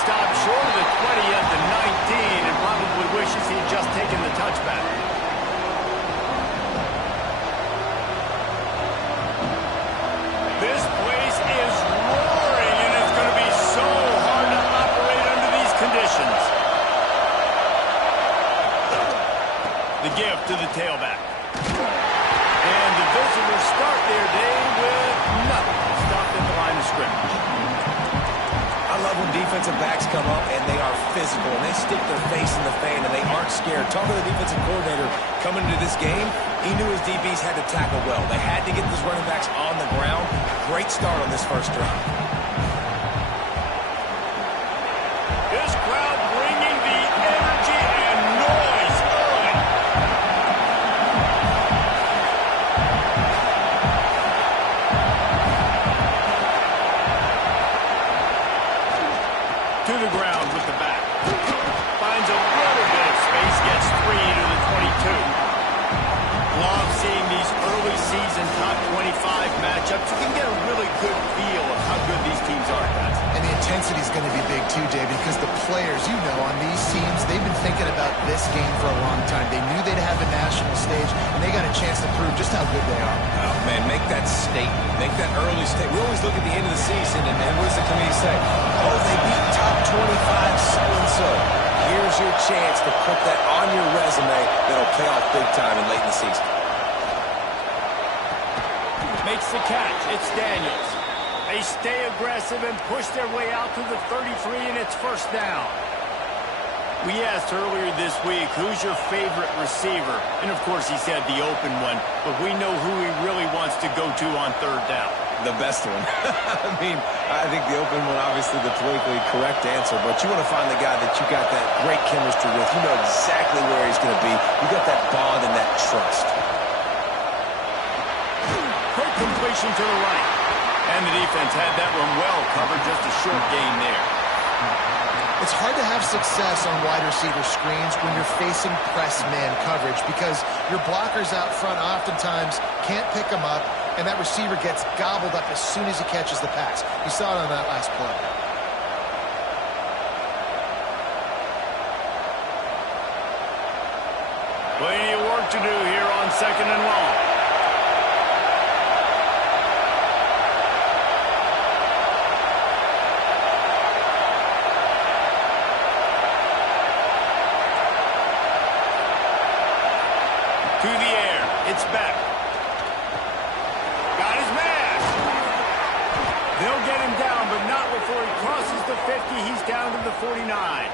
stopped short of the 20 at the 19 and probably wishes he had just taken the touchback. This place is roaring, and it's going to be so hard to operate under these conditions. The give to the tailback. And the visitors start their day with nothing. Stopped at the line of scrimmage. I love when defensive backs come up and they are physical and they stick their face in the fan and they aren't scared. Talking to the defensive coordinator coming into this game, he knew his DBs had to tackle well. They had to get these running backs on the ground. Great start on this first drive. This crowd bringing the energy and noise early. To the ground with the back. Finds a little bit of space, gets 3 to the 22. Love seeing these early season top 25 matchups. You can get a really good feel of how good these teams are, guys. And the intensity is going to be big too, David, because the players, you know, on these teams, they've been thinking about this game for a long time. They knew they'd have the national stage, and they got a chance to prove just how good they are. Oh, man, make that statement. Make that early statement. We always look at the end of the season, and what does the committee say? Oh, they beat top 25 so-and-so. Here's your chance to put that on your resume that'll pay off big time and late in the season. Makes the catch. It's Daniels. They stay aggressive and push their way out to the 33, and it's first down. We asked earlier this week, who's your favorite receiver? And, of course, he said the open one, but we know who he really wants to go to on third down. The best one. I mean, I think the open one, obviously the politically correct answer, but you want to find the guy that you got that great chemistry with. You know exactly where he's going to be. You got that bond and that trust. Quick completion to the right. And the defense had that one well covered, just a short gain there. It's hard to have success on wide receiver screens when you're facing press man coverage because your blockers out front oftentimes can't pick them up, and that receiver gets gobbled up as soon as he catches the pass. You saw it on that last play. Plenty of work to do here on second and long. To the air. It's back. Got his man. They'll get him down, but not before he crosses the 50. He's down to the 49.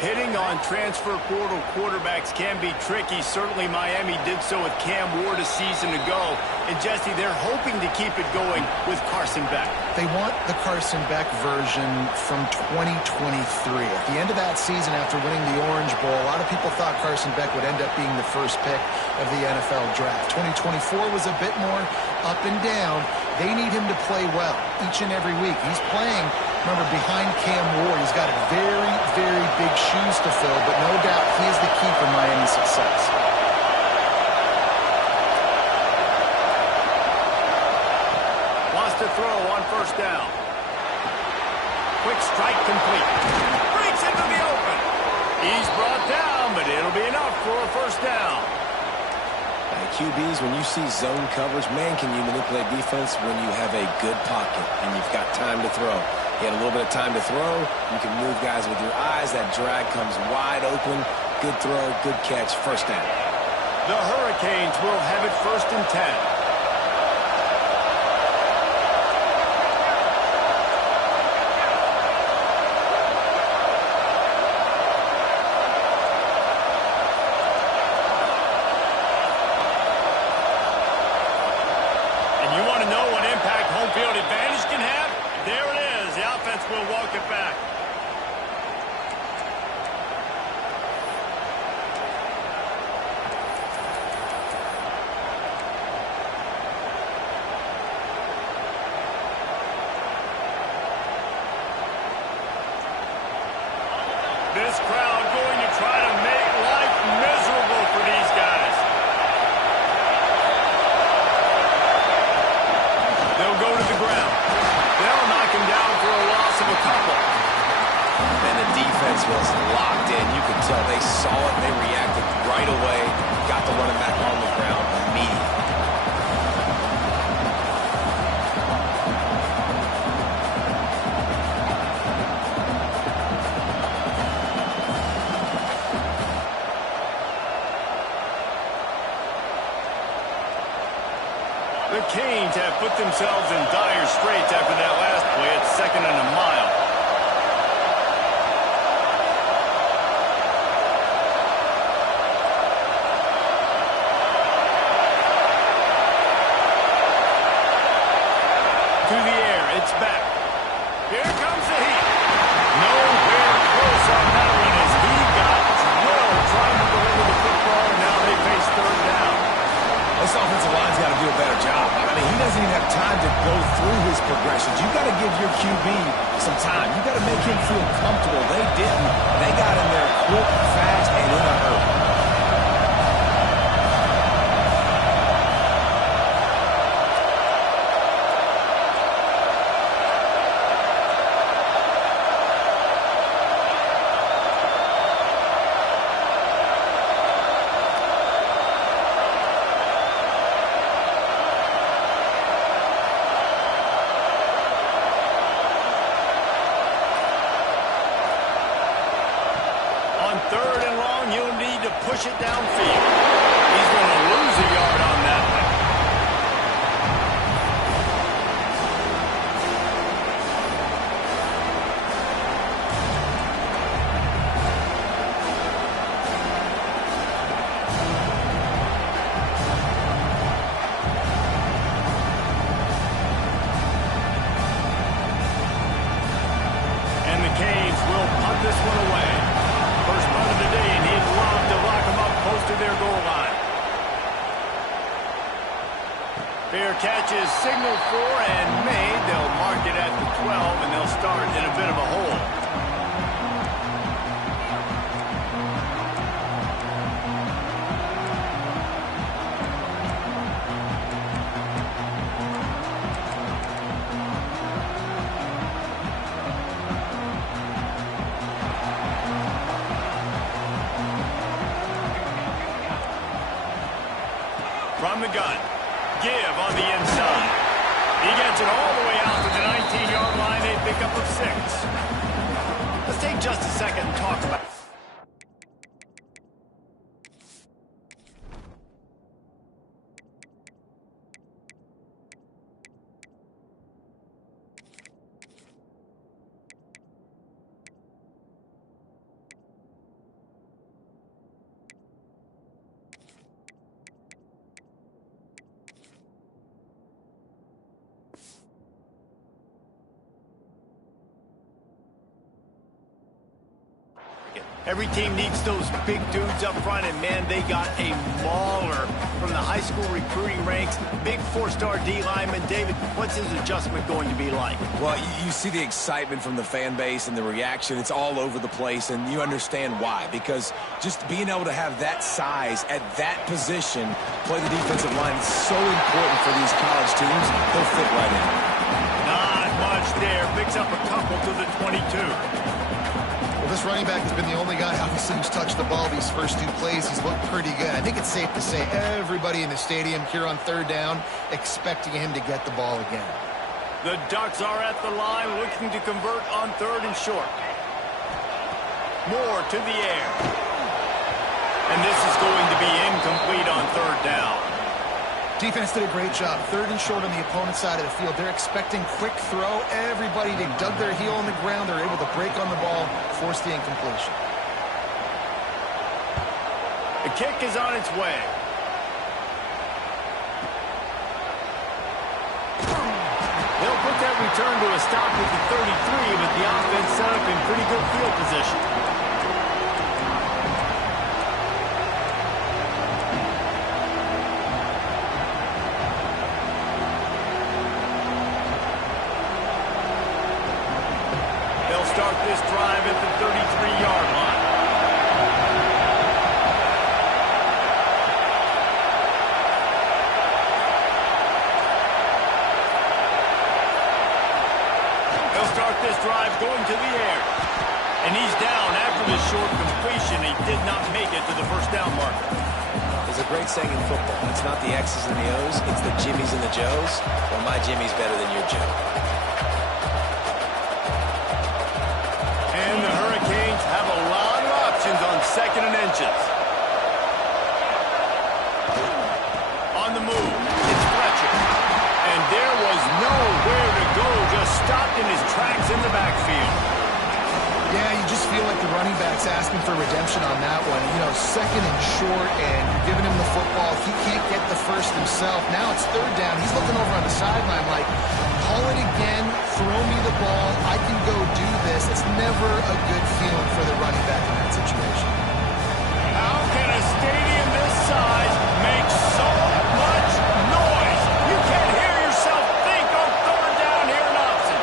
Hitting on transfer portal quarterbacks can be tricky. Certainly Miami did so with Cam Ward a season ago. And, Jesse, they're hoping to keep it going with Carson Beck. They want the Carson Beck version from 2023. At the end of that season, after winning the Orange Bowl, a lot of people thought Carson Beck would end up being the first pick of the NFL draft. 2024 was a bit more up and down. They need him to play well each and every week. He's playing, remember, behind Cam Ward. He's got very, very big shoes to fill, but no doubt he is the key for Miami's success. Wants to throw on first down. Quick strike complete. Breaks into the open. He's brought down, but it'll be enough for a first down. QBs, when you see zone coverage, man, can you manipulate defense when you have a good pocket and you've got time to throw. You had a little bit of time to throw. You can move guys with your eyes. That drag comes wide open. Good throw, good catch, first down. The Hurricanes will have it first and 10. Field advantage can have. There it is. The offense will walk it back. This crowd going to try to make life miserable for these guys. They'll go to the ground. They'll knock him down for a loss of a couple. just locked in. You could tell they saw it. They reacted right away. Got the running back on the ground immediately. The Canes have put themselves in dire straits after that last play. It's 2nd and a mile. To the air, it's back. Here comes the heat. Nowhere close on that one as he got drilled trying to deliver the football, and now they face 3rd down. This offensive line's got to do a better job. I mean, he doesn't even have time to go through his progressions. You got to give your QB some time. You got to make him feel comfortable. They didn't. They got in there quick, fast, and in a hurry. On 3rd and long, you'll need to push it downfield. He's going to lose a yard on that one. And the Canes will punt this one away. First punt of the day, and he'd love to lock them up close to their goal line. Fair catch is signaled for and made. They'll mark it at the 12, and they'll start in a bit of a hole. From the gun, give on the inside. He gets it all the way out to the 19-yard line, a pickup of 6. Let's take just a second and talk about Every team needs those big dudes up front, and man, they got a mauler from the high school recruiting ranks. Big 4-star D lineman. David, what's his adjustment going to be like? Well, you see the excitement from the fan base and the reaction. It's all over the place, and you understand why. Because just being able to have that size at that position, play the defensive line, is so important for these college teams. They'll fit right in. Not much there. Picks up a couple to the 22. Well, this running back has been the only guy, obviously, who's touched the ball these first 2 plays. He's looked pretty good. I think it's safe to say everybody in the stadium here on 3rd down expecting him to get the ball again. The Ducks are at the line looking to convert on 3rd and short. Moore to the air. And this is going to be incomplete on 3rd down. Defense did a great job. 3rd and short on the opponent's side of the field. They're expecting quick throw. Everybody, they dug their heel on the ground. They're able to break on the ball, force the incompletion. The kick is on its way. They'll put that return to a stop with the 33, but the offense set up in pretty good field position. Start this drive at the 33-yard line. They'll start this drive going to the air. And he's down after the short completion. He did not make it to the first down marker. There's a great saying in football. It's not the X's and the O's, it's the Jimmies and the Joes. Well, my Jimmy's better than your Joe. And the Hurricanes have a lot of options on 2nd and inches. On the move, it's Fletcher. And there was nowhere to go, just stopped in his tracks in the backfield. Yeah, you just feel like the running back's asking for redemption on that one. You know, 2nd and short, and you're giving him the football. He can't get the first himself. Now it's 3rd down. He's looking over on the sideline like, call it again, throw me the ball, I can go do this. It's never a good feeling for the running back in that situation. How can a stadium this size make so much noise? You can't hear yourself think on 3rd down here in Austin.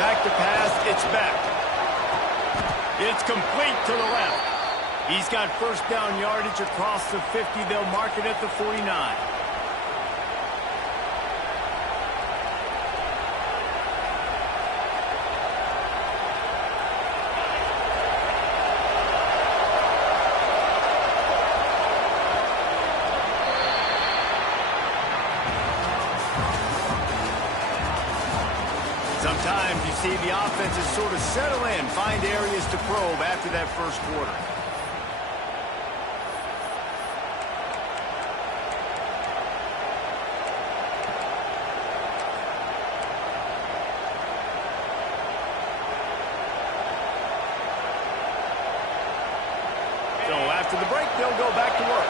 Back to pass, it's back. It's complete to the left. He's got first down yardage across the 50. They'll mark it at the 49. Sometimes you see the offenses sort of settle in, find areas to probe after that first quarter. So after the break, they'll go back to work.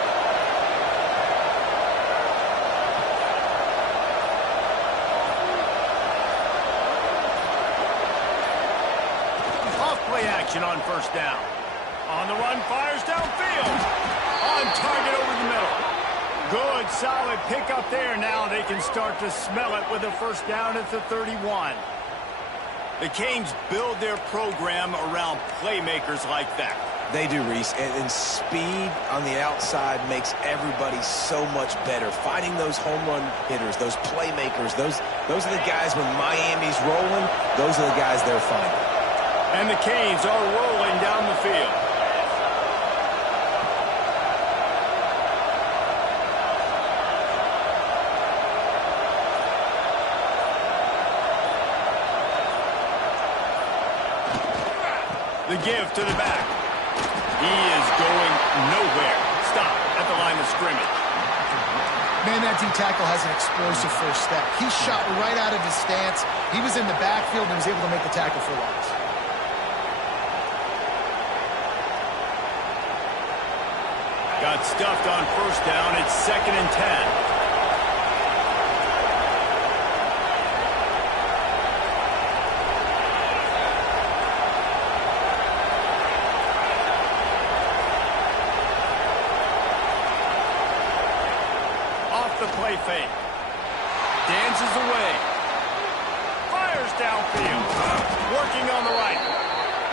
Play action on first down. On the run, fires downfield. On target over the middle. Good, solid pickup there. Now they can start to smell it with a first down at the 31. The Canes build their program around playmakers like that. They do, Reese, and speed on the outside makes everybody so much better. Finding those home run hitters, those playmakers, those are the guys when Miami's rolling, those are the guys they're finding. And the Canes are rolling down the field. The give to the back. He is going nowhere. Stop at the line of scrimmage. Man, that D-tackle has an explosive first step. He shot right out of his stance. He was in the backfield and was able to make the tackle for loss. Got stuffed on first down. It's 2nd and 10. Off the play fake. Dances away. Fires downfield. Working on the right.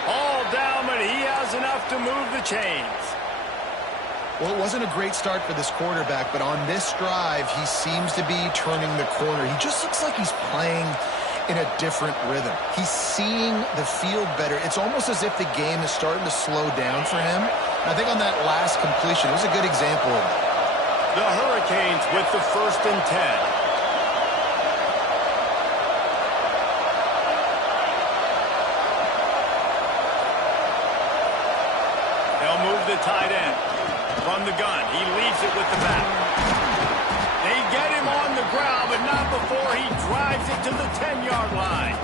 All down, but he has enough to move the chains. Well, it wasn't a great start for this quarterback, but on this drive, he seems to be turning the corner. He just looks like he's playing in a different rhythm. He's seeing the field better. It's almost as if the game is starting to slow down for him. And I think on that last completion, it was a good example of it. The Hurricanes with the 1st and 10. They'll move the tight end. From the gun, he leaves it with the back. They get him on the ground, but not before he drives it to the 10-yard line.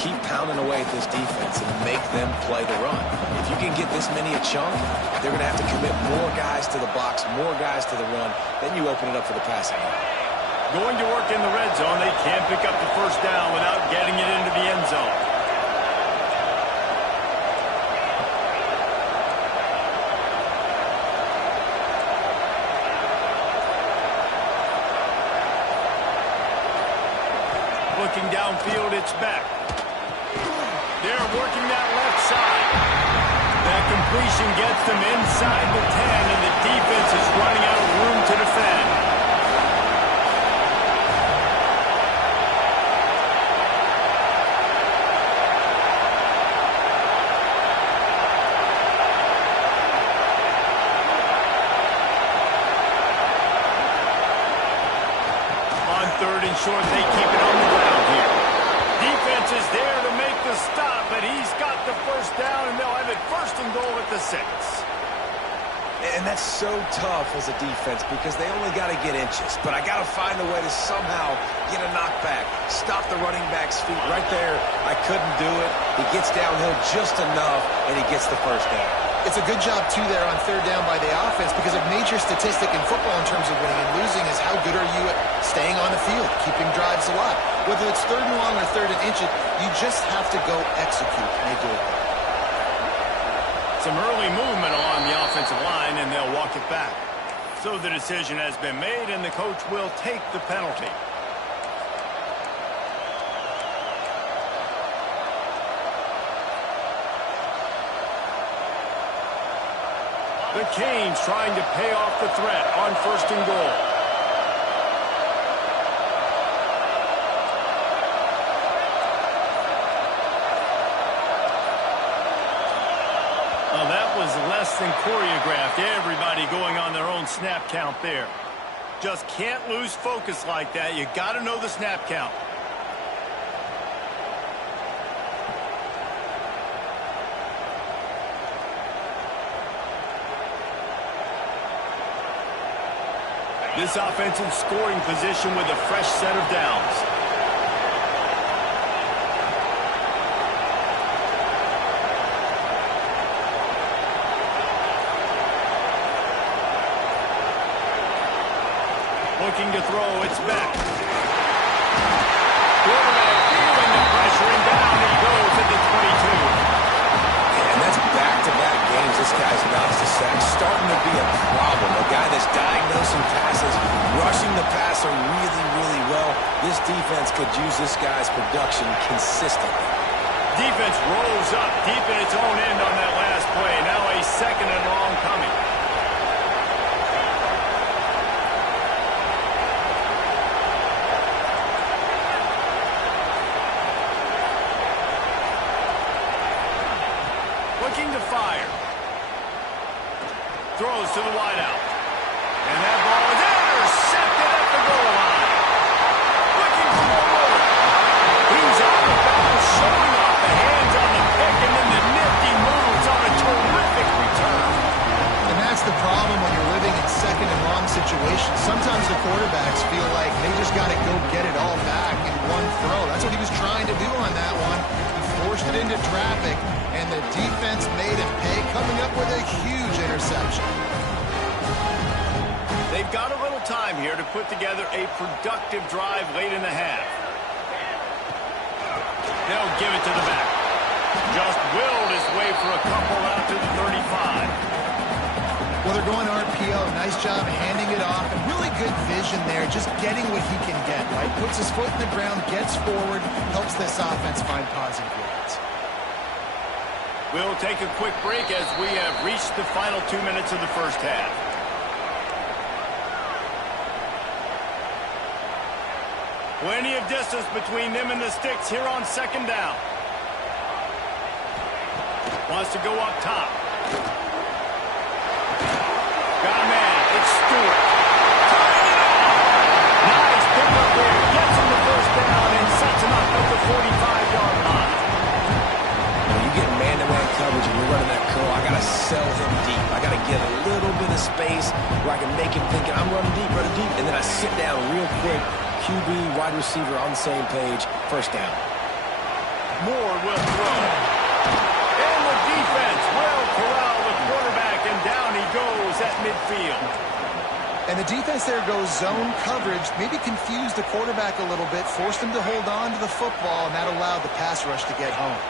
Keep pounding away at this defense and make them play the run. If you can get this many a chunk, they're going to have to commit more guys to the box, more guys to the run. Then you open it up for the passing game. Going to work in the red zone, they can't pick up the first down without getting it into the end zone. Looking downfield, it's back. They're working that left side. That completion gets them inside the 10, and the defense is running out of room to defend. Third and short, they keep it on the ground here. Defense is there to make the stop, but he's got the first down, and they'll have it first and goal at the 6. And that's so tough as a defense because they only got to get inches. But I got to find a way to somehow get a knockback, stop the running back's feet. Right there, I couldn't do it. He gets downhill just enough, and he gets the first down. It's a good job, too, there on third down by the offense because a major statistic in football in terms of winning and losing is how good are you at staying on the field, keeping drives alive. Whether it's third and long or third and inches, you just have to go execute, and they do it. Some early movement along the offensive line, and they'll walk it back. So the decision has been made, and the coach will take the penalty. The Canes trying to pay off the threat on first and goal. Oh, that was less than choreographed. Everybody going on their own snap count there. Just can't lose focus like that. You got to know the snap count. This offense in scoring position with a fresh set of downs. Looking to throw, it's back. Quarterback feeling the pressure, and down he goes at the 22. And that's back-to-back games this guy's notched a sack. Starting to be a problem. A guy that's diagnosing passes, rushing the passer really, really well. This defense could use this guy's production consistently. Defense rolls up deep in its own end on that last play. Now a second and long coming. Looking to fire. Throws to the wideout. And that ball is intercepted at the goal line. Looking for more. He's out of bounds, showing off the hands on the pick, and then the nifty moves on a terrific return. And that's the problem when you're living in second and long situations. Sometimes the quarterbacks feel like they just got to go get it all back in one throw. That's what he was trying to do on that one. He forced it into traffic, and the defense made him pay, coming up with a huge interception. They've got a little time here to put together a productive drive late in the half. They'll give it to the back. Just willed his way for a couple out to the 35. Well, they're going RPO. Nice job handing it off. And really good vision there, just getting what he can get, right? Puts his foot in the ground, gets forward, helps this offense find positive yards. We'll take a quick break as we have reached the final 2 minutes of the first half. Plenty of distance between them and the sticks here on second down. Wants to go up top. Got a man. It's Stewart. Tying it up. Nice pick up there. Gets him the first down and sets him up at the 45-yard line. When you get man-to-man coverage and you're running that curl, I got to sell him deep. I got to get a little bit of space where I can make him think I'm running deep, and then I sit down real quick. QB, wide receiver on the same page. First down. Moore will throw. And the defense will corral the quarterback, and down he goes at midfield. And the defense there goes zone coverage, maybe confused the quarterback a little bit, forced him to hold on to the football, and that allowed the pass rush to get home.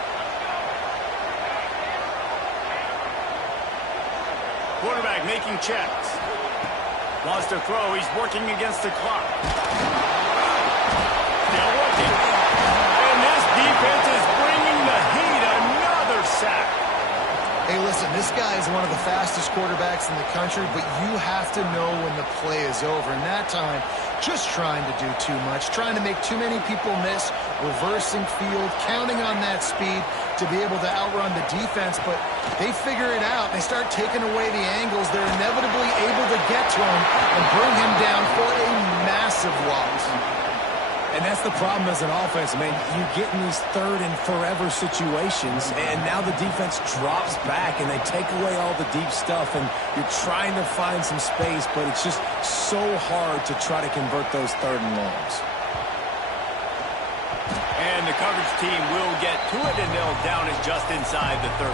Quarterback making checks. Wants to throw. He's working against the clock. Still working. And this defense is bringing the heat. Another sack. Hey, listen, listen, this guy is one of the fastest quarterbacks in the country, but you have to know when the play is over. And that time, just trying to do too much, trying to make too many people miss, reversing field, counting on that speed to be able to outrun the defense. But they figure it out. They start taking away the angles. They're inevitably able to get to him and bring him down for a massive loss. And that's the problem as an offense, man. You get in these third and forever situations, and now the defense drops back, and they take away all the deep stuff, and you're trying to find some space, but it's just so hard to try to convert those third and longs. And the coverage team will get to it, and they'll down it just inside the 30.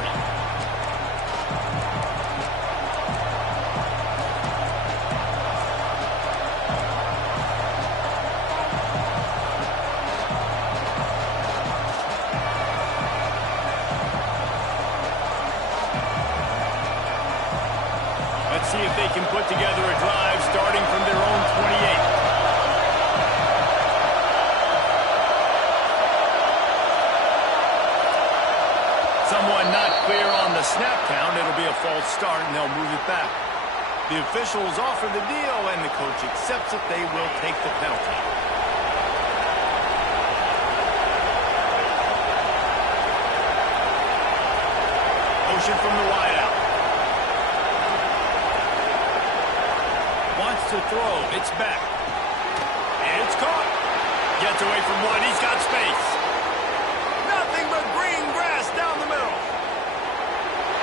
See if they can put together a drive starting from their own 28. Someone not clear on the snap count. It'll be a false start, and they'll move it back. The officials offer the deal, and the coach accepts it. They will take the penalty. Motion from the wideout. Wants to throw. It's back. It's caught. Gets away from one. He's got space. Nothing but green grass down the middle.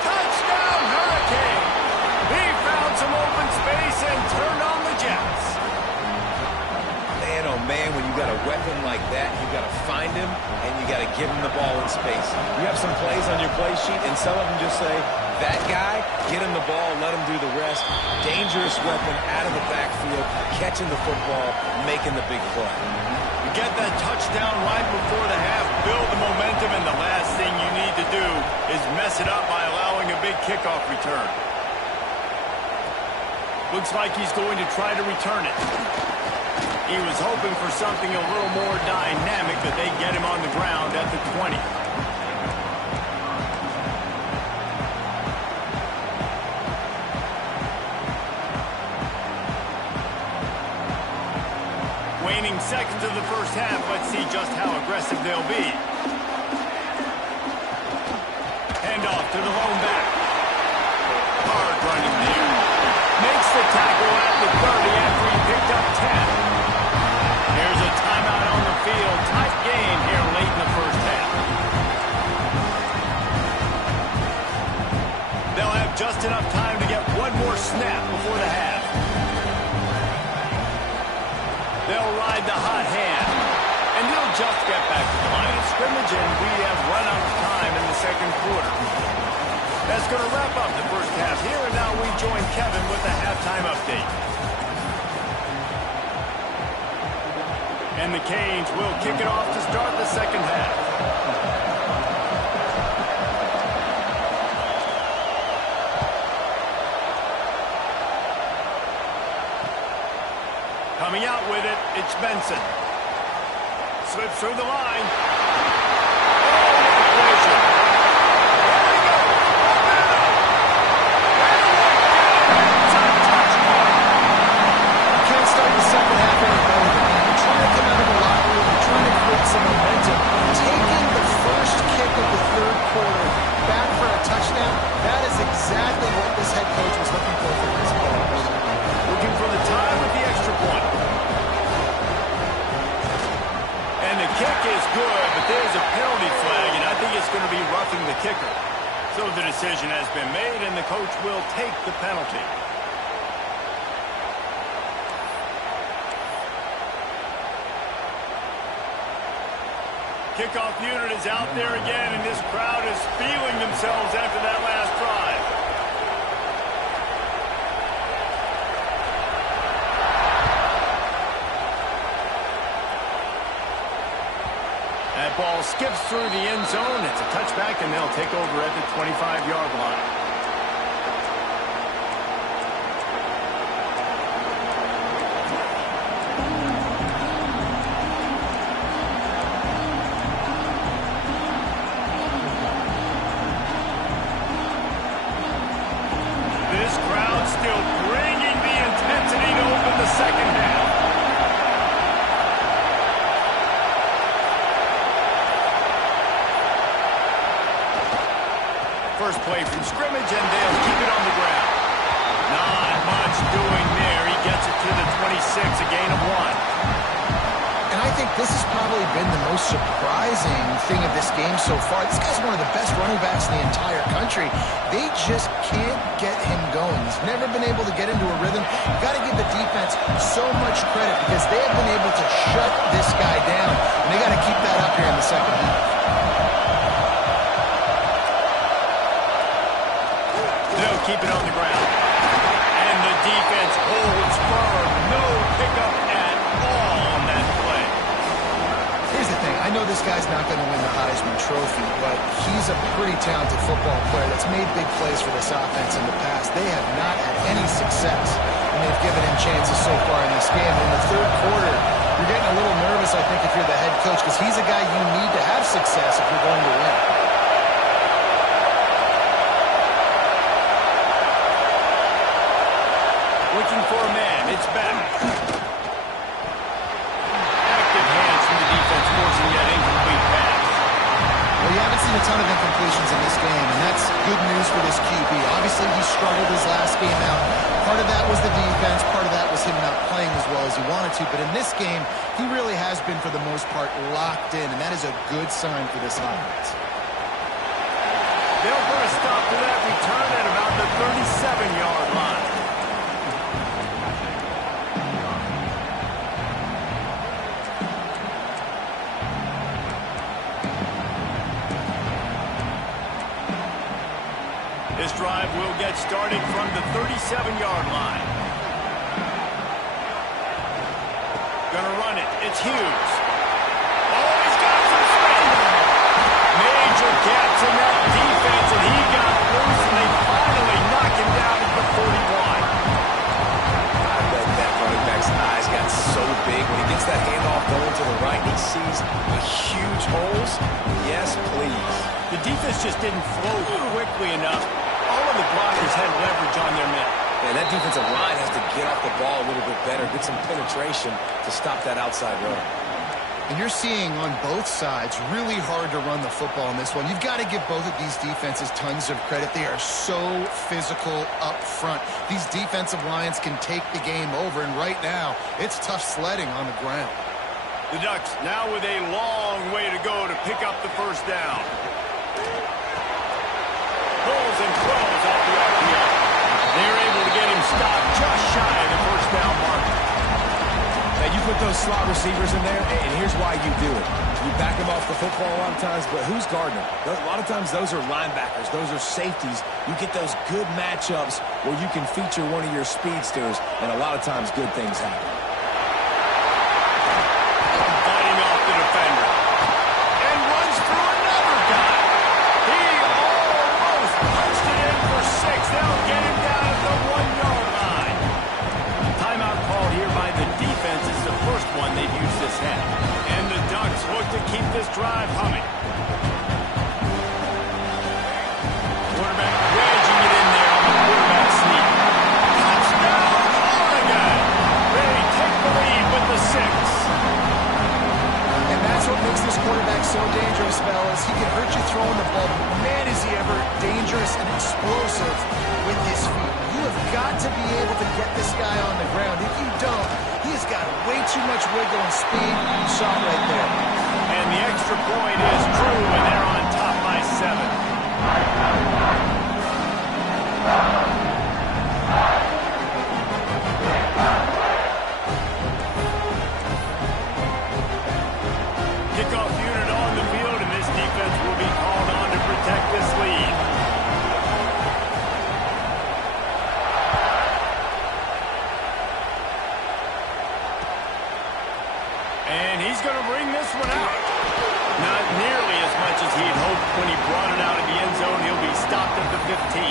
Touchdown, Hurricane. He found some open space and turned on the Jets. Man, oh man, when you got a weapon like that, you got to find him and you got to give him the ball in space. You have some plays on your play sheet, and some of them just say, that guy, get him the ball, let him do the rest. Dangerous weapon out of the backfield, catching the football, making the big play. You get that touchdown right before the half, build the momentum, and the last thing you need to do is mess it up by allowing a big kickoff return. Looks like he's going to try to return it. He was hoping for something a little more dynamic, but they get him on the ground at the 20. Waning seconds of the first half. Let's see just how aggressive they'll be. Handoff to the lone back. Hard running there. Makes the tackle at the 30 after he picked up 10. Here's a timeout on the field. Tight game here late in the first half. They'll have just enough time to get one more snap before the half. They'll ride the hot hand. And he'll just get back to the line of scrimmage, and we have run out of time in the second quarter. That's going to wrap up the first half here, and now we join Kevin with the halftime update. And the Canes will kick it off to start the second half. Coming out with it, it's Benson. Slips through the line. Can't start the second half any better than that. You're trying to come out of the locker room. You're trying to create some momentum. Taking the first kick of the third quarter back for a touchdown, that is exactly what this head coach was looking for his players. Looking for the tie with the extra point. And the kick is good, but there's a penalty flag, and I think it's going to be roughing the kicker. So the decision has been made, and the coach will take the penalty. Kickoff unit is out there again, and this crowd is feeling themselves after that last drive. That ball skips through the end zone. It's a touchback, and they'll take over at the 25-yard line. still bringing the intensity to open the second half. First play from scrimmage, and they'll keep it on the ground. Not much doing there. He gets it to the 26, a gain of 1. And I think this has probably been the most surprising thing of this game so far. This guy's one of the best running backs in the entire country. They just can't get him going. He's never been able to get into a rhythm. You've got to give the defense so much credit because they have been able to shut this guy down. And they got to keep that up here in the second half. They'll keep it on the ground. And the defense holds firm. No pickup at all on that play. Here's the thing. I know this guy's not going to win the Heisman Trophy, but he's a pretty talented football player that's made big plays for this offense in the past. They have not had any success, and they've given him chances so far in this game. In the third quarter, you're getting a little nervous, I think, if you're the head coach, because he's a guy you need to have success if you're going to win. Looking for a man. It's back. Active hands from the defense forcing that incomplete pass. Well, you haven't seen a ton of incompletions in this game, and that's good news for this QB. Obviously, he struggled his last game out. Part of that was the defense. Part of that was him not playing as well as he wanted to. But in this game, he really has been, for the most part, locked in, and that is a good sign for this offense. They'll put a stop to that return at about the 37-yard line. This drive will get started from the 37-yard line. Gonna run it. It's Hughes. Oh, he's got some space. Major gaps in that defense, and he got loose, and they finally knock him down at the 41. I bet that running back's eyes got so big. When he gets that handoff going to the right, he sees a huge holes. Yes, please. The defense just didn't flow quickly enough. All of the blockers had leverage on their men. Man, that defensive line has to get off the ball a little bit better, get some penetration to stop that outside run. And you're seeing on both sides really hard to run the football in this one. You've got to give both of these defenses tons of credit. They are so physical up front. These defensive lines can take the game over, and right now, it's tough sledding on the ground. The Ducks now with a long way to go to pick up the first down. Pulls and throws off the RPO. They're able to get him stopped just shy of the first down mark. Now, you put those slot receivers in there, and here's why you do it. You back them off the football a lot of times, but who's guarding them? A lot of times those are linebackers. Those are safeties. You get those good matchups where you can feature one of your speedsters, and a lot of times good things happen. Fighting off the defender. And runs through another guy. He almost punched it in for 6. They'll get him down at the 1-yard line. Timeout called here by the defense. It's the first one they've used this half. And the Ducks look to keep this drive humming. Quarterback wedging it in there on the quarterback sneak. Touchdown, Oregon! They take the lead with the 6. And that's what makes this quarterback so dangerous, fellas. He can hurt you throwing the ball, but man, is he ever dangerous and explosive with his feet. You have got to be able to get this guy on the ground. If you don't, he's got way too much wiggle and speed. Shot right there. And the extra point is true, and they're on top by 7. Kickoff unit on the field, and this defense will be called on to protect this lead. And he's going to bring this one out. Not nearly as much as he'd hoped when he brought it out of the end zone. He'll be stopped at the 15.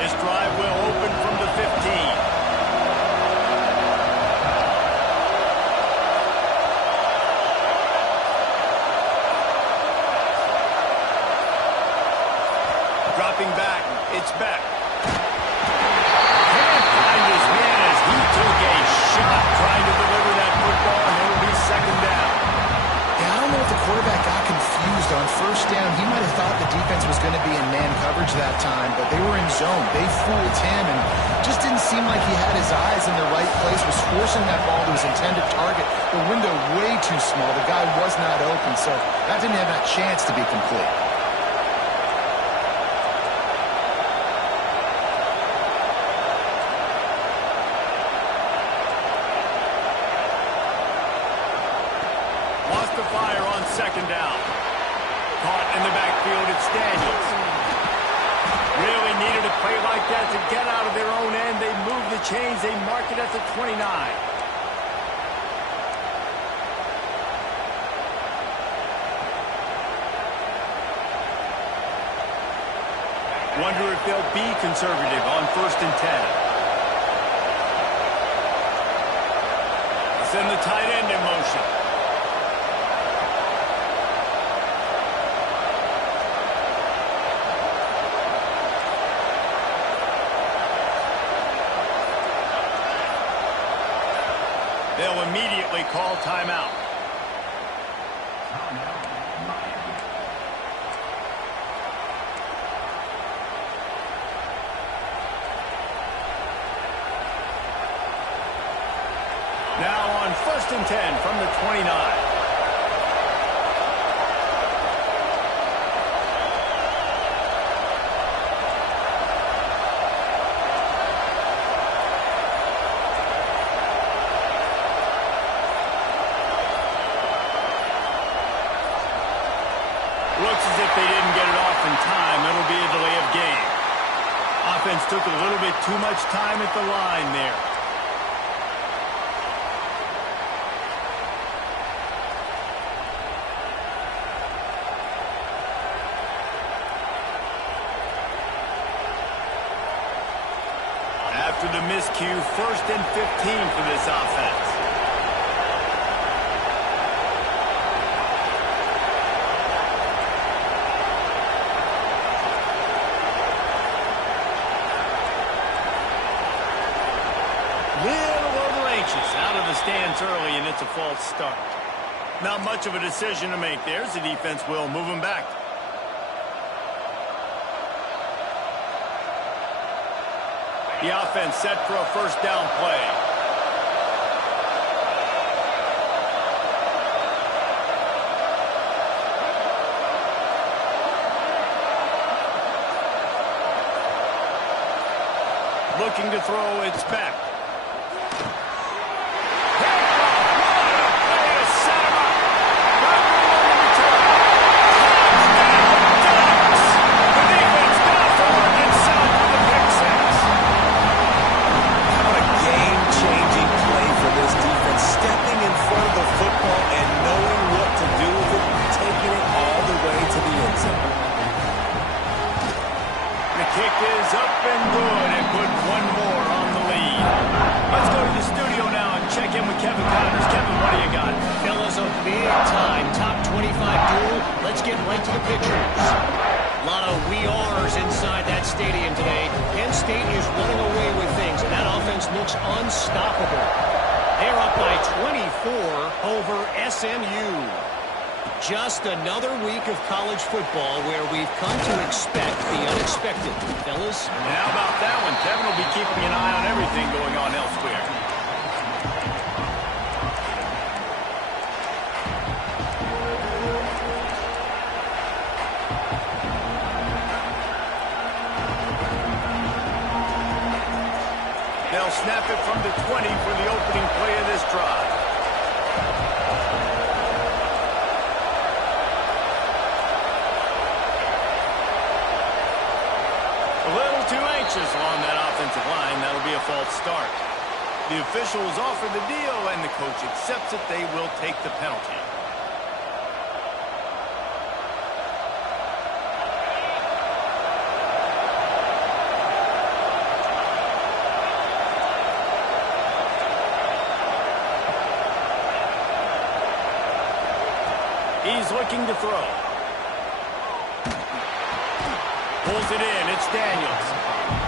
This drive will open from coverage that time, but they were in zone. They fooled him and just didn't seem like he had his eyes in the right place, was forcing that ball to his intended target. The window way too small. The guy was not open, so that didn't have that chance to be complete. Lost the fire on second down. Caught in the backfield, it's Daniels. Really needed a play like that to get out of their own end. They move the chains. They mark it at the 29. Wonder if they'll be conservative on 1st and 10. Send the tight end in motion. They'll immediately call timeout. Now on 1st and 10 from the 29. Looks as if they didn't get it off in time. It'll be a delay of game. Offense took a little bit too much time at the line there. After the miscue, 1st and 15 for this offense. Out of the stands early, and it's a false start. Not much of a decision to make there, as the defense will move him back. The offense set for a 1st down play. Looking to throw, it's back. Kick is up and good, and put one more on the lead. Let's go to the studio now and check in with Kevin Connors. Kevin, what do you got? Fellas, a big-time top 25 duel. Let's get right to the pictures. A lot of we are's inside that stadium today. Penn State is running away with things, and that offense looks unstoppable. They're up by 24 over SMU. Just another week of college football where we've come to expect the unexpected. Fellas? And how about that one? Kevin will be keeping an eye on everything going on elsewhere. They'll snap it from the 20 for the opening play of this drive. Along that offensive line, that'll be a false start. The officials offer the deal, and the coach accepts it. They will take the penalty. He's looking to throw. Pulls it in. It's Daniels.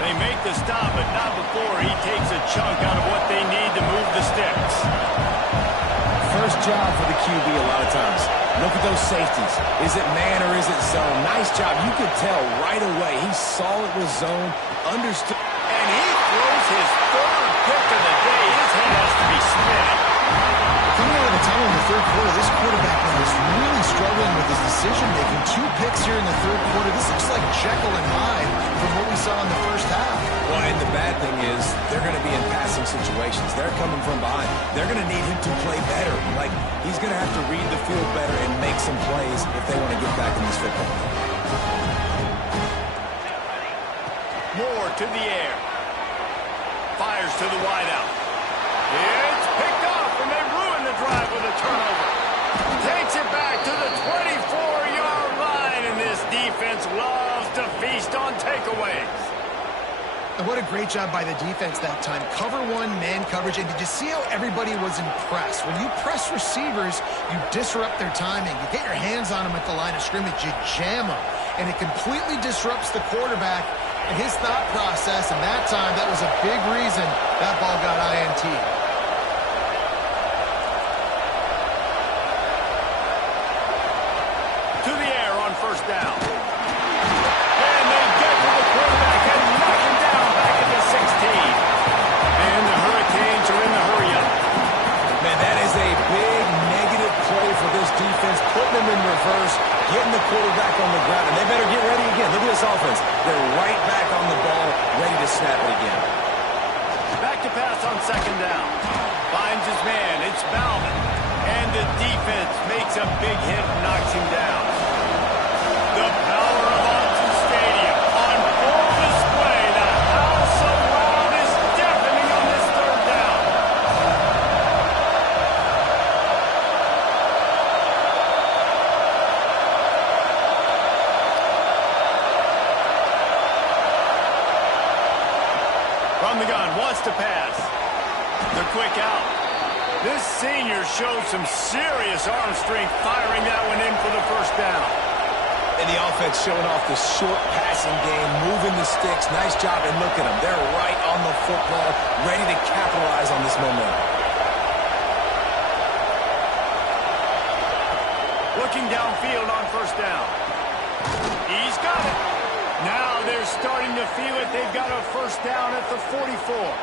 They make the stop, but not before he takes a chunk out of what they need to move the sticks. First job for the QB a lot of times. Look at those safeties. Is it man or is it zone? Nice job. You could tell right away. He saw it was zone, understood. And he throws his third pick of the day. His head has to be spinning. Coming out of the tunnel in the third quarter, this quarterback is really struggling with his decision-making. 2 picks here in the third quarter. This looks like Jekyll and Hyde from what we saw in the first half. Well, and the bad thing is they're going to be in passing situations. They're coming from behind. They're going to need him to play better. Like, he's going to have to read the field better and make some plays if they want to get back in this football game. Moore to the air. Fires to the wideout. It's picked off, and they ruin the drive with a turnover. Takes it back to the 24-yard line, and this defense loves to feast on takeaways. And what a great job by the defense that time. Cover 1, man coverage. And did you see how everybody was impressed? When you press receivers, you disrupt their timing. You get your hands on them at the line of scrimmage. You jam them. And it completely disrupts the quarterback and his thought process. And that time, that was a big reason that ball got INT. To the air on first down. And they get to the quarterback and knock him down back at the 16. And the Hurricanes are in the hurry-up. Man, that is a big negative play for this defense, putting them in reverse, getting the quarterback on the ground, and they better get ready again. Look at this offense. They're right back on the ball, ready to snap it again. Back to pass on second down. Finds his man. It's Bauman. And the defense makes a big hit and knocks him down. The power of Autzen Stadium on full display. The house of loud is deafening on this third down. From the gun, wants to pass. The quick out. This senior showed some serious arm strength firing that one in for the first down. And the offense showing off the short passing game, moving the sticks. Nice job, and look at them. They're right on the football, ready to capitalize on this momentum. Looking downfield on first down. He's got it. Now they're starting to feel it. They've got a first down at the 44.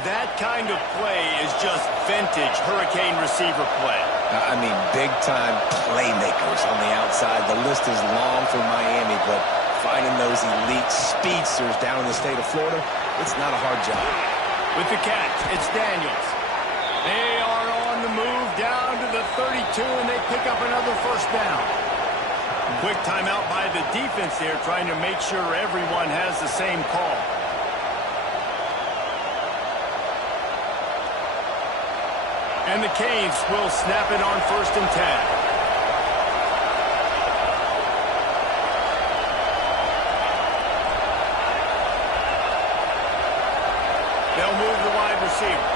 That kind of play is just vintage Hurricane receiver play. I mean, big-time playmakers on the outside. The list is long for Miami, but finding those elite speedsters down in the state of Florida, it's not a hard job. With the catch, it's Daniels. They are on the move down to the 32, and they pick up another first down. Quick timeout by the defense there, trying to make sure everyone has the same call. And the Canes will snap it on first and 10. They'll move the wide receiver.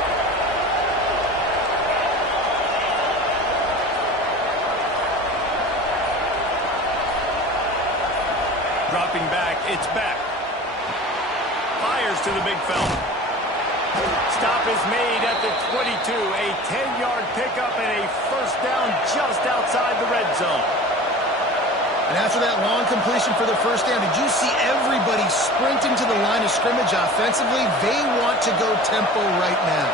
Dropping back, it's back. Fires to the big fella. Stop is made at the 22. A 10-yard pickup and a first down just outside the red zone. And after that long completion for the first down, did you see everybody sprinting to the line of scrimmage offensively? They want to go tempo right now.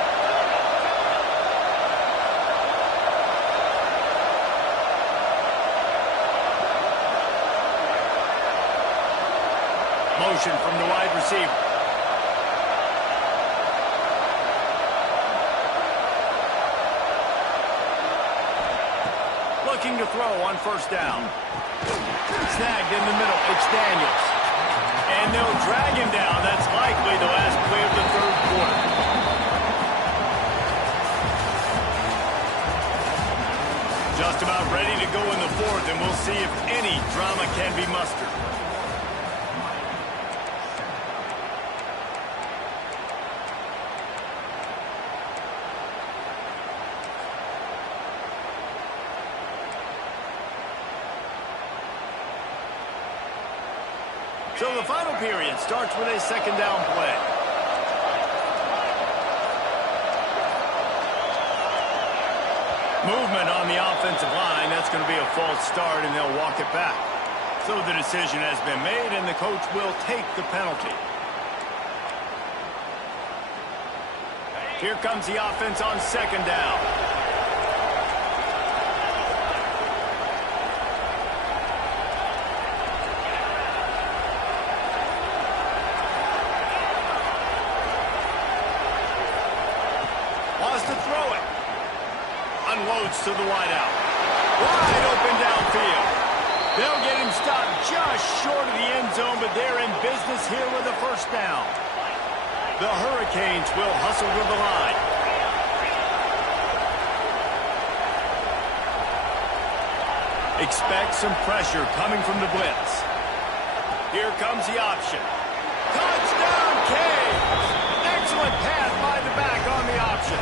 Motion from the wide receiver. Looking to throw on first down. Snagged in the middle. It's Daniels. And they'll drag him down. That's likely the last play of the third quarter. Just about ready to go in the fourth, and we'll see if any drama can be mustered. So the final period starts with a second down play. Movement on the offensive going to be a false start, and they'll walk it back. So the decision has been made, and the coach will take the penalty. Here comes the offense on second down. Wants to throw it. Unloads to the wideout. Wide open downfield. They'll get him stopped just short of the end zone, but they're in business here with a first down. The Hurricanes will hustle to the line. Expect some pressure coming from the blitz. Here comes the option. Touchdown, Canes! Excellent pass by the back on the option.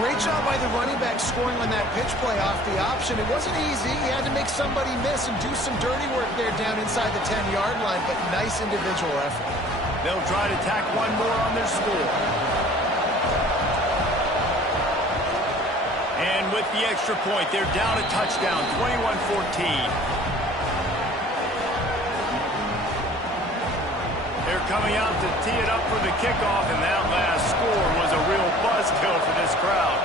Great job by the running back scoring on that pitch play off the option. It wasn't easy. He had to make somebody miss and do some dirty work there down inside the 10-yard line, but nice individual effort. They'll try to tack one more on their score. And with the extra point, they're down a touchdown, 21-14. They're coming out to tee it up for the kickoff, and that last score was a real buzzkill for this crowd.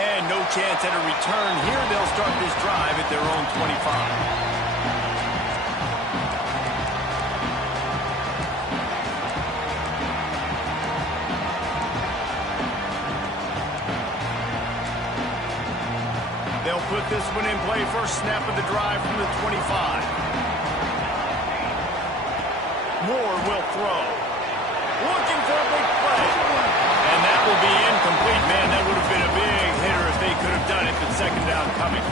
And no chance at a return here. They'll start this drive at their own 25. They'll put this one in play. First snap of the drive from the 25. Moore will throw. Looking for a big play. And that will be incomplete. Man, that would have been a big hitter if they could have done it, but second down coming.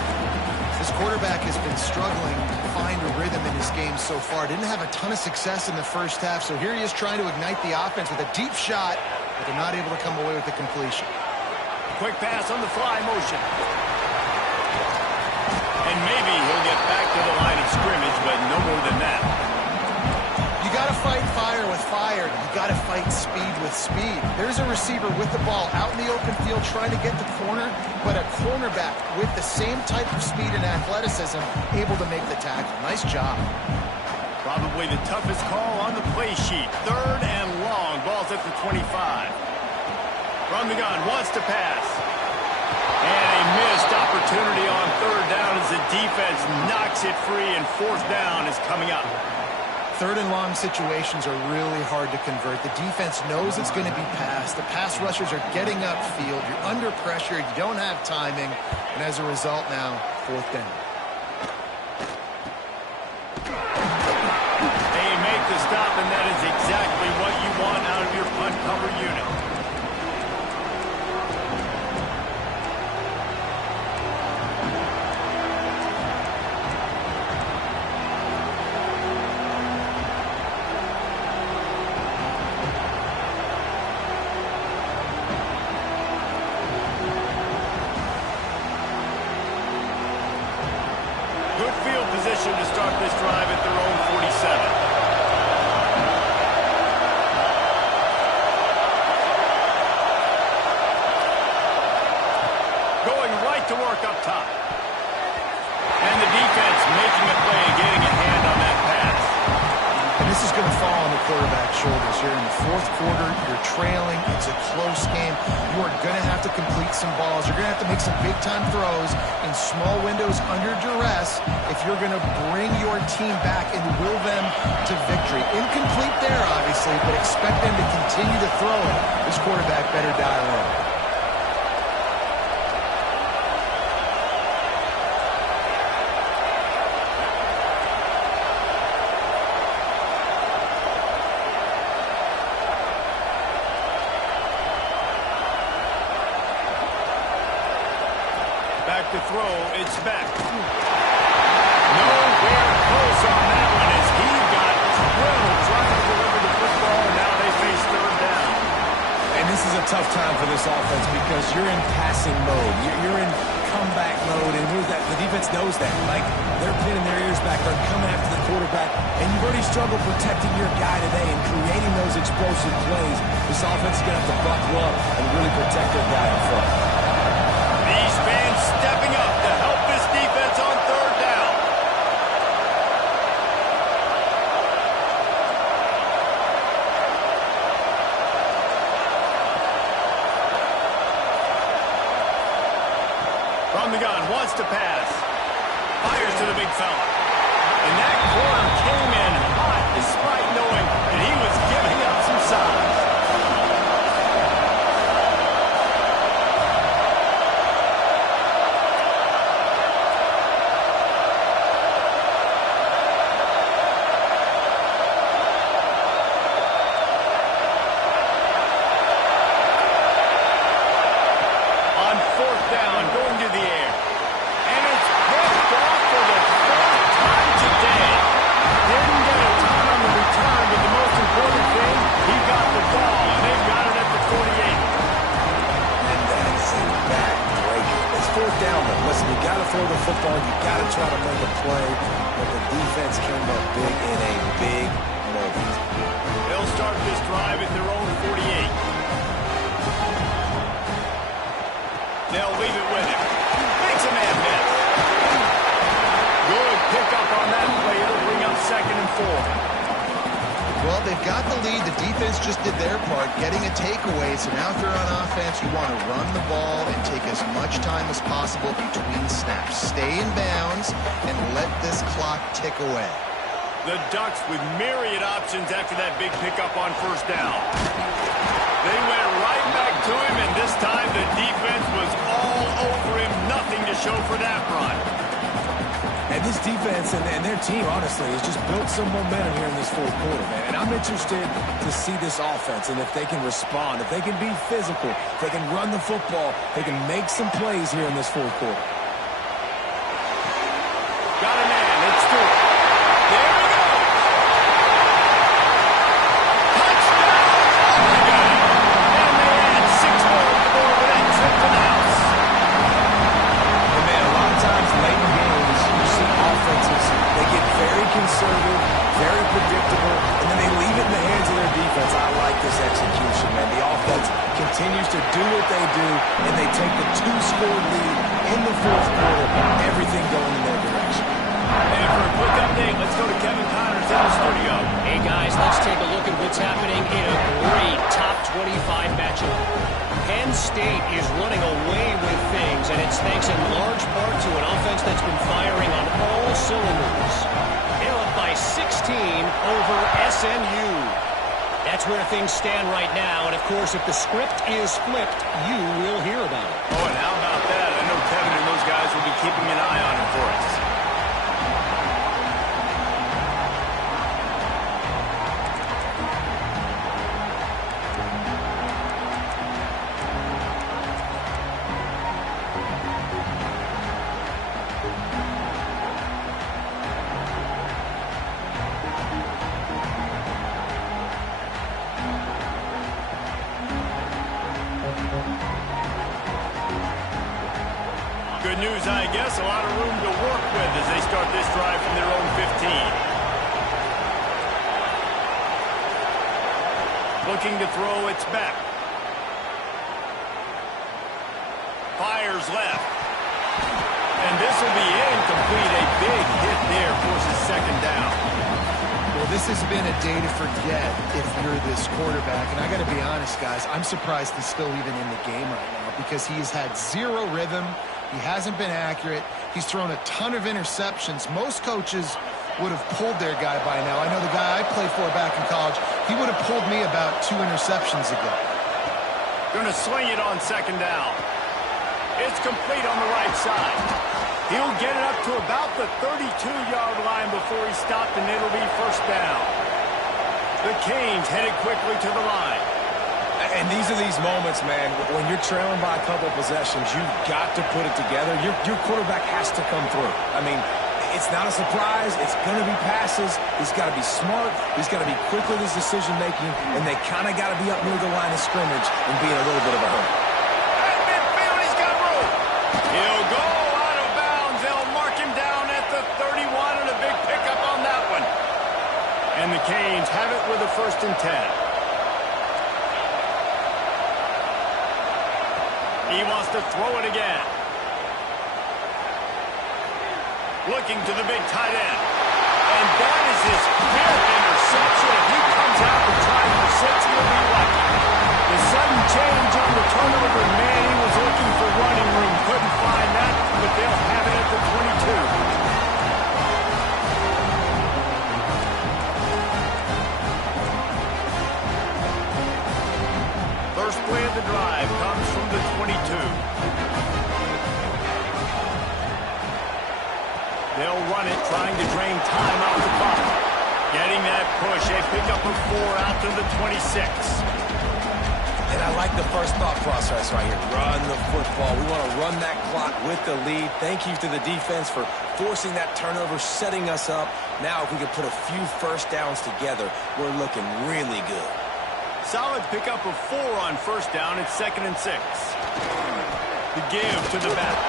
This quarterback has been struggling to find a rhythm in his game so far. Didn't have a ton of success in the first half, so here he is trying to ignite the offense with a deep shot, but they're not able to come away with the completion. Quick pass on the fly motion. And maybe he'll get back to the line of scrimmage, but no more than that. You got to fight fire with fire. You got to fight speed with speed. There's a receiver with the ball out in the open field trying to get the corner, but a cornerback with the same type of speed and athleticism able to make the tackle. Nice job. Probably the toughest call on the play sheet. Third and long. Ball's at the 25. From the gun. Wants to pass. And a missed opportunity on third down as the defense knocks it free, and fourth down is coming up. Third and long situations are really hard to convert. The defense knows it's going to be passed. The pass rushers are getting upfield. You're under pressure. You don't have timing. And as a result now, fourth down. They make the stop, and that is exactly what you want out of your punt cover unit. Position to start this drive at their own 47. Going right to work up top. And the defense making a play and getting a hand on that pass. And this is going to fall on the quarterback's shoulders. You're in the fourth quarter. You're trailing. It's a close game. You are going to have to complete some balls. You're going to have to make some big-time throws in small windows under duress if you're going to bring your team back and will them to victory. Incomplete there, obviously, but expect them to continue to throw it. This quarterback better dial in. Back to throw, it's back. Nowhere close on that one as he got drilled trying to deliver the football, and now they face third down. And this is a tough time for this offense because you're in passing mode. You're in comeback mode, and the defense knows that. Like, they're pinning their ears back. They're coming after the quarterback, and you've already struggled protecting your guy today and creating those explosive plays. This offense is going to have to buckle up and really protect their guy in front. These fans stepping up to help this defense on third down. From the gun, wants to pass. Fires to the big fella. And that corner came in hot despite knowing that he was giving up some size. On fourth down, going to the air. And it's picked off for the fourth time today. Didn't get a ton on the return, but the most important thing, he got the ball, and they've got it at the 48. And that is a back-breaker. It's fourth down, though. Listen, you got to throw the football. You got to try to make a play. But the defense came up big in a big moment. They'll start this drive at their own 48. They'll leave it with him. Makes a man miss. Good pickup on that play. It'll bring up 2nd and 4. Well, they've got the lead. The defense just did their part, getting a takeaway. So now if they're on offense, you want to run the ball and take as much time as possible between snaps. Stay in bounds and let this clock tick away. The Ducks with myriad options after that big pickup on first down. They went right back to him, and this time the defense was all over him. Nothing to show for that run. And this defense and their team, honestly, has just built some momentum here in this fourth quarter, man. And I'm interested to see this offense and if they can respond, if they can be physical, if they can run the football, they can make some plays here in this fourth quarter. Got a man. It's Stewart. There he goes. Touchdown! And they add 6 more on the board with that trip to the house. And man, a lot of times late in games, you see offenses, they get very conservative, very predictable, and then they leave it in the hands of their defense. I like this execution, man. The offense continues to do what they do, and they take the 2-score lead in the fourth quarter, everything going in their direction. And for a quick update, let's go to Kevin Connors in the studio. Hey, guys, let's take a look at what's happening in a great top 25 matchup. Penn State is running away with things, and it's thanks in large part to an offense that's been firing on all cylinders. They're up by 16 over SMU. That's where things stand right now, and of course, if the script is flipped, you will hear about it. Oh, and how about that? I know Kevin and those guys will be keeping an eye on it for us. Good news, I guess. A lot of room to work with as they start this drive from their own 15. Looking to throw, it's back. Fires left. And this will be incomplete. A big hit there forces 2nd down. Well, this has been a day to forget if you're this quarterback. And I got to be honest, guys, I'm surprised he's still even in the game right now because he has had zero rhythm. He hasn't been accurate. He's thrown a ton of interceptions. Most coaches would have pulled their guy by now. I know the guy I played for back in college, he would have pulled me about 2 interceptions ago. Going to swing it on 2nd down. It's complete on the right side. He'll get it up to about the 32-yard line before he stopped, and it'll be 1st down. The Canes headed quickly to the line. And these are these moments, man, when you're trailing by a couple of possessions, you've got to put it together. Your quarterback has to come through. I mean, it's not a surprise. It's going to be passes. He's got to be smart. He's got to be quick with his decision-making, and they kind of got to be up near the line of scrimmage and be in a little bit of a hurry. At midfield, he's got room. He'll go out of bounds. They'll mark him down at the 31, and a big pickup on that one. And the Canes have it with a 1st and 10. He wants to throw it again. Looking to the big tight end. And that is his 5th interception. If he comes out and tries for 6, he'll be lucky. The sudden change on the turnover, Manning was looking for running room. Couldn't find that, but they'll have it at the 22. First play of the drive comes from the 22. They'll run it, trying to drain time out the clock. Getting that push, a pickup of 4 out to the 26. And I like the first thought process right here. Run the football. We want to run that clock with the lead. Thank you to the defense for forcing that turnover, setting us up. Now if we can put a few first downs together, we're looking really good. Solid pickup of 4 on 1st down. It's 2nd and 6. The give to the back.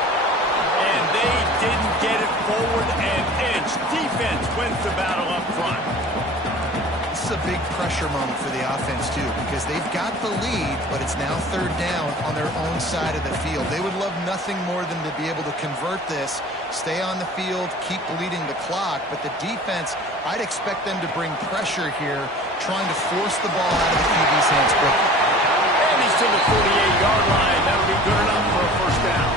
And they didn't get it forward an inch. Defense wins the battle up front. This is a big pressure moment for the offense, too, because they've got the lead, but it's now 3rd down on their own side of the field. They would love nothing more than to be able to convert this, stay on the field, keep bleeding the clock, but the defense, I'd expect them to bring pressure here, trying to force the ball out of the QB's hands quickly. And he's to the 48-yard line. That would be good enough for a 1st down.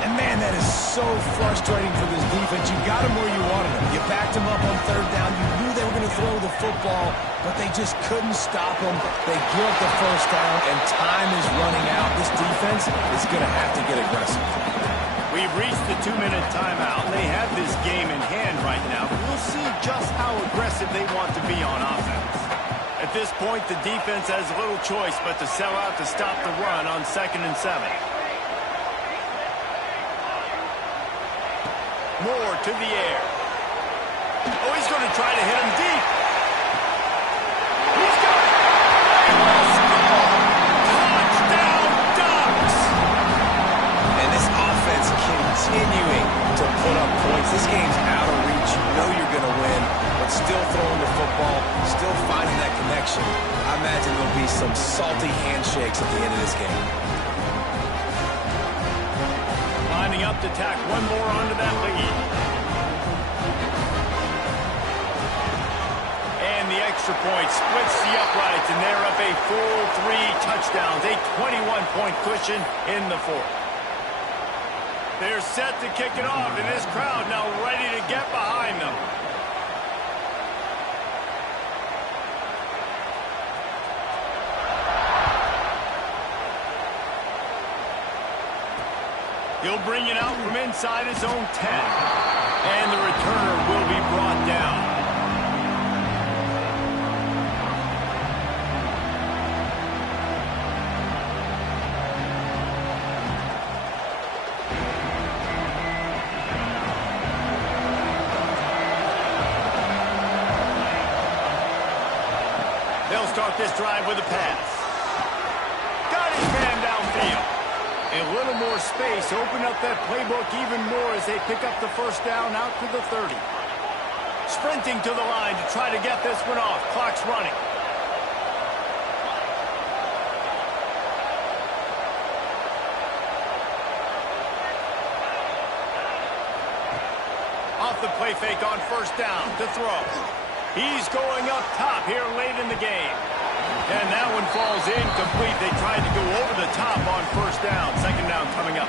And man, that is so frustrating for this defense. You got him where you wanted him. You backed him up on 3rd down. You knew they were going to throw the football, but they just couldn't stop him. They give up the 1st down, and time is running out. This defense is going to have to get aggressive. We've reached the 2-minute timeout. They have this game in hand right now. We'll see just how aggressive they want to be on offense. At this point, the defense has little choice but to sell out to stop the run on 2nd and 7. Moore to the air. Oh, he's going to try to hit him deep. He's got it. Let's go. Touchdown, Ducks. And this offense continuing to put up points. This game's out of reach. You know you're going to win, but still throwing the football, still finding that connection. I imagine there'll be some salty handshakes at the end of this game. Lining up to tack one more onto that lead. And the extra point splits the uprights, and they're up a full 3 touchdowns, a 21-point cushion in the 4th. They're set to kick it off, and this crowd now ready to get behind them. He'll bring it out from inside his own 10. And the returner will be brought down. They'll start this drive with a pass. Got his man downfield. A little more space, open up that playbook even more as they pick up the 1st down out to the 30. Sprinting to the line to try to get this one off. Clock's running. Off the play fake on 1st down to throw. He's going up top here late in the game. And that one falls incomplete. They tried to go over the top on 1st down. 2nd down coming up.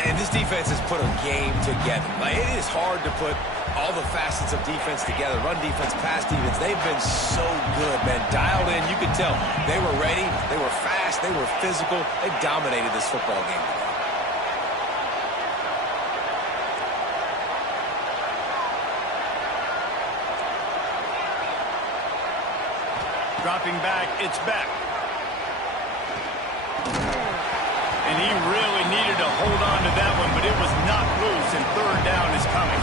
And this defense has put a game together. Like, it is hard to put all the facets of defense together. Run defense, pass defense. They've been so good, man. Dialed in. You could tell they were ready. They were fast. They were physical. They dominated this football game. Dropping back, it's Beck. And he really needed to hold on to that one, but it was knocked loose, and 3rd down is coming.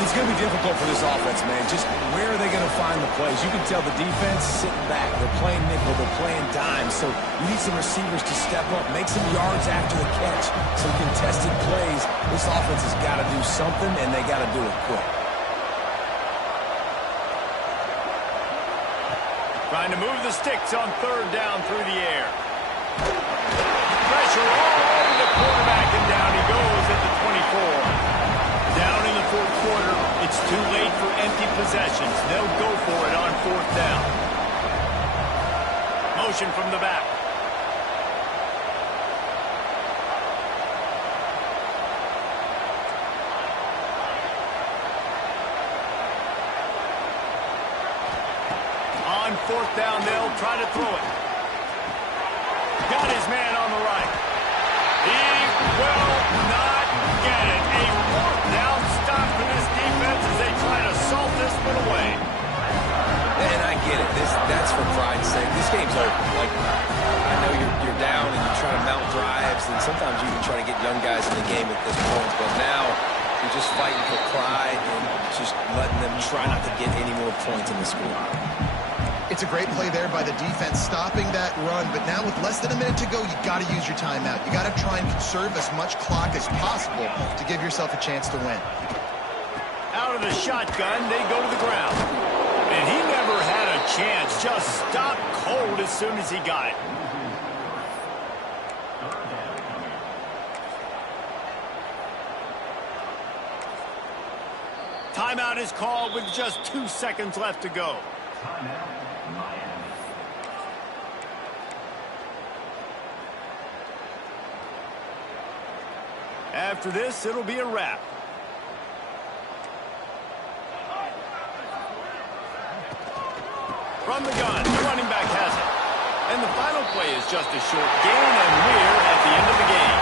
It's going to be difficult for this offense, man. Just where are they going to find the plays? You can tell the defense sitting back. They're playing nickel. They're playing dime. So you need some receivers to step up, make some yards after the catch, some contested plays. This offense has got to do something, and they got to do it quick. Trying to move the sticks on third down through the air. Pressure all over the quarterback, and down he goes at the 24. Down in the fourth quarter, it's too late for empty possessions. They'll go for it on fourth down. Motion from the back. On fourth down, they'll try to throw it. Got his man on the right. He will not get it. A fourth down stop for this defense as they try to salt this one away. And I get it. That's for pride's sake. This game's over. Like, I know you're down and you're trying to mount drives, and sometimes you can try to get young guys in the game at this point. But now you're just fighting for pride and just letting them try not to get any more points in the score. It's a great play there by the defense, stopping that run. But now with less than a minute to go, you got to use your timeout. You got to try and conserve as much clock as possible to give yourself a chance to win. Out of the shotgun, they go to the ground. And he never had a chance. Just stopped cold as soon as he got it. Timeout is called with just 2 seconds left to go. After this, it'll be a wrap. From the gun, the running back has it. And the final play is just a short gain, and we're at the end of the game.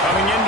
Coming in